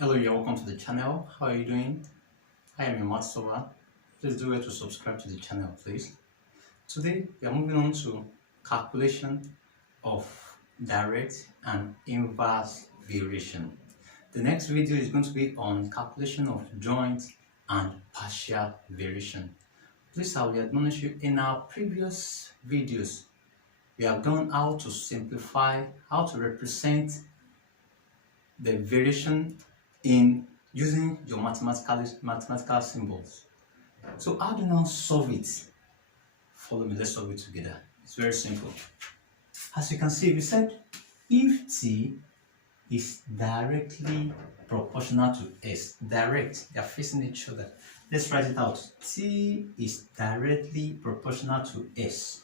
Hello, you're welcome to the channel. How are you doing? I am your math Please do well to subscribe to the channel, please. Today, we are moving on to calculation of direct and inverse variation. The next video is going to be on calculation of joint and partial variation. Please, I will admonish you, in our previous videos, we have done how to simplify, how to represent the variation in using your mathematical symbols. So how do you now solve it? Follow me, let's solve it together. It's very simple. As you can see, we said if t is directly proportional to s, direct, they are facing each other. Let's write it out. T is directly proportional to s.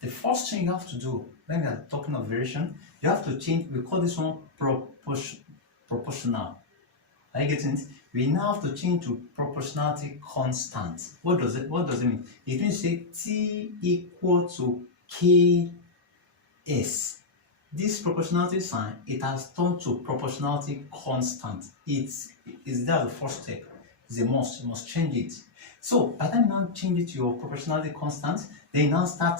The first thing you have to do when we are talking of variation, you have to change, we call this one proportional. Are you getting it? We now have to change to proportionality constant. What does it mean? It means say t equal to ks. This proportionality sign, it has turned to proportionality constant. Is that the first step? It's a must. You must change it. So by the time you now change it to your proportionality constant, then you now start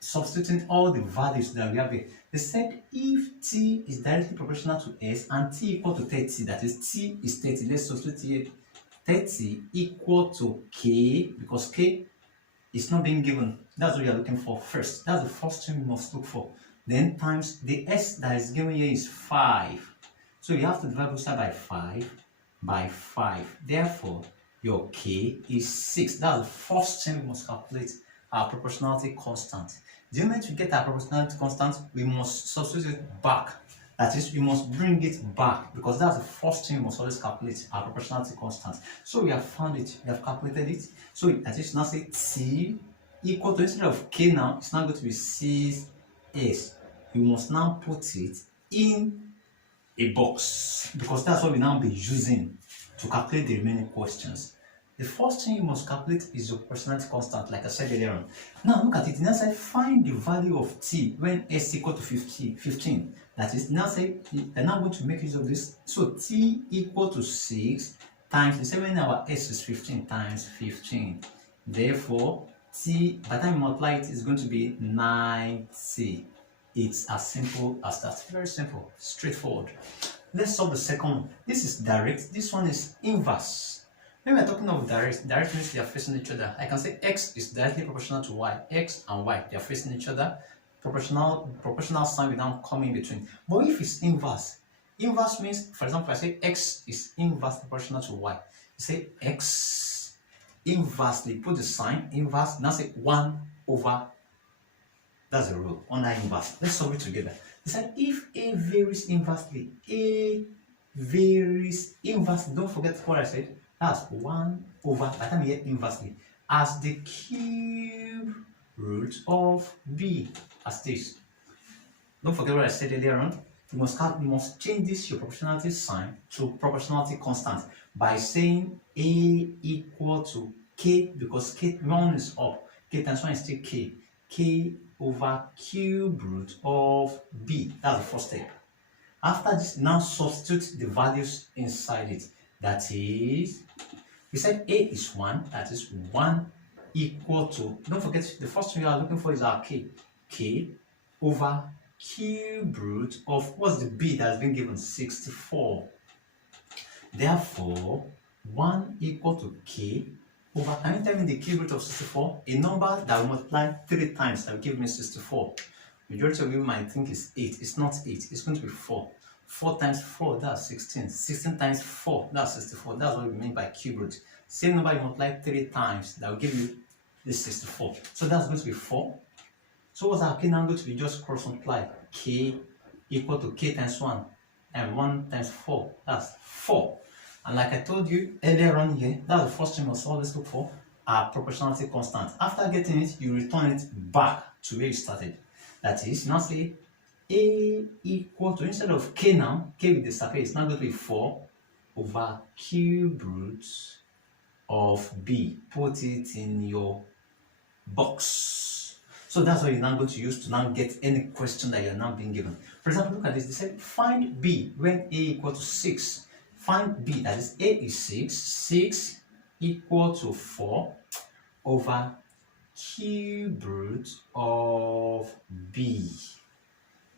substituting all the values that we have here. They said if t is directly proportional to s and t equal to 30, that is t is 30, let's substitute here 30 equal to k, because k is not being given. That's what you are looking for first. That's the first thing you must look for. Then times the s that is given here is 5. So you have to divide both sides by 5. Therefore, your k is 6. That's the first thing we must calculate, our proportionality constant. The moment we get our proportionality constant, we must substitute it back. That is, we must bring it back, because that's the first thing we must always calculate, our proportionality constant. So we have found it, we have calculated it. So that is, now say t equal to, instead of k now, it's now going to be 6s. You must now put it in a box, because that's what we now be using to calculate the remaining questions. The first thing you must calculate is your proportionality constant, like I said earlier on. Now look at it. Now say find the value of t when s equal to 15. That is, now say you're now going to make use of this. So t equal to 6 times the 7, our s is 15 times 15. Therefore, t by the time you multiply it is going to be 90. It's as simple as that. Very simple, straightforward. Let's solve the second one. This is direct. This one is inverse. When we're talking of direct means they are facing each other. I can say x is directly proportional to y. X and y, they are facing each other. Proportional sign will now come in between. But if it's inverse means, for example, if I say x is inversely proportional to y. You say x inversely, put the sign inverse, now say 1 over. That's the rule, under inverse. Let's solve it together. They said if a varies inversely, don't forget what I said. That's 1 over, by the time you get inversely, as the cube root of b, as this. Don't forget what I said earlier on. You must change this, your proportionality sign, to proportionality constant by saying a equal to k, because k, 1 is up, k times 1 is still k over cube root of b. That's the first step. After this, now substitute the values inside it. That is, we said a is 1, that is 1 equal to, don't forget, the first thing you are looking for is our k over cube root of, what's the b that has been given? 64. Therefore, 1 equal to k over, can you tell me the cube root of 64? A number that will multiply 3 times, that will give me 64. Majority of you might think it's 8. It's not 8, it's going to be 4. 4 times 4, that's 16. 16 times 4, that's 64. That's what we mean by cube root. Same number you multiply 3 times, that will give you this 64. So that's going to be 4. So what's our k now going to be? Just cross multiply. K equal to k times 1. And 1 times 4, that's 4. And like I told you earlier on here, that's the first thing you must always look for, our proportionality constant. After getting it, you return it back to where you started. That is, now say a equal to, instead of k now, k will disappear, it's now going to be 4 over cube root of b. Put it in your box. So that's what you're now going to use to now get any question that you're now being given. For example, look at this. They said find B when A equal to 6. Find B, that is A is 6. 6 equal to 4 over cube root of B.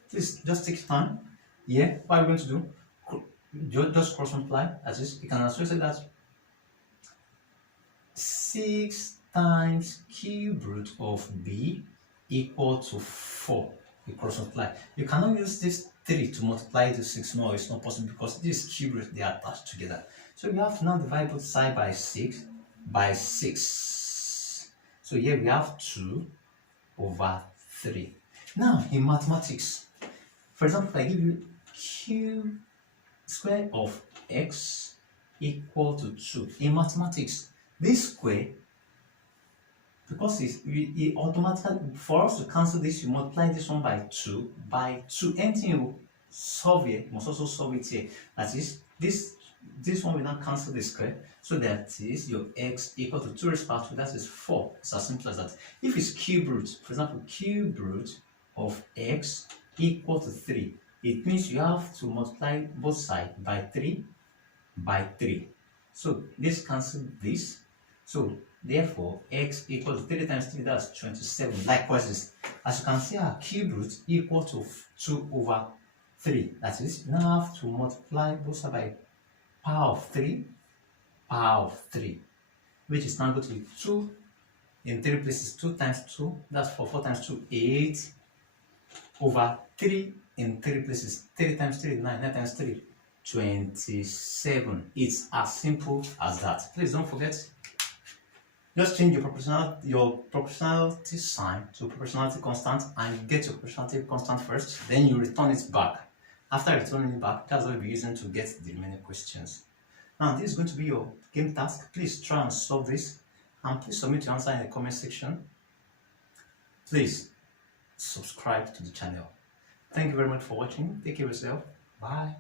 Please just take time. Yeah, what are we going to do? Just cross multiply. As is, you can also say that 6 times cube root of B equal to 4. You cross multiply. You cannot use this 3 to multiply the 6. No, it's not possible because this cube root, they are attached together. So you have to now divide both sides by 6 by 6. So here we have 2 over 3. Now in mathematics, for example, if I give you cube square of x equal to 2. In mathematics, this square, because it automatically, for us to cancel this, you multiply this one by 2 by 2. Anything you solve here, you must also solve it here. That is, this one will now cancel the square, so that is your x equal to 2 raised to power 2, that is 4. It's as simple as that. If it's cube root, for example, cube root of x equal to 3, it means you have to multiply both sides by 3 by 3. So this cancels this. So therefore, x equals 3 times 3, that's 27. Likewise, this, as you can see, our cube root equal to 2 over 3. That is, you now have to multiply both sides by power of 3, which is now going to be 2 in 3 places. 2 times 2, that's 4. 4 times 2, 8 over 3 in 3 places. 3 times 3, 9. 9 times 3, 27. It's as simple as that. Please don't forget, just change your proportionality sign to proportionality constant and get your proportionality constant first, then you return it back. After returning it back, that's what we'll be using to get the remaining questions. Now this is going to be your game task. Please try and solve this and please submit your answer in the comment section. Please subscribe to the channel. Thank you very much for watching. Take care of yourself. Bye.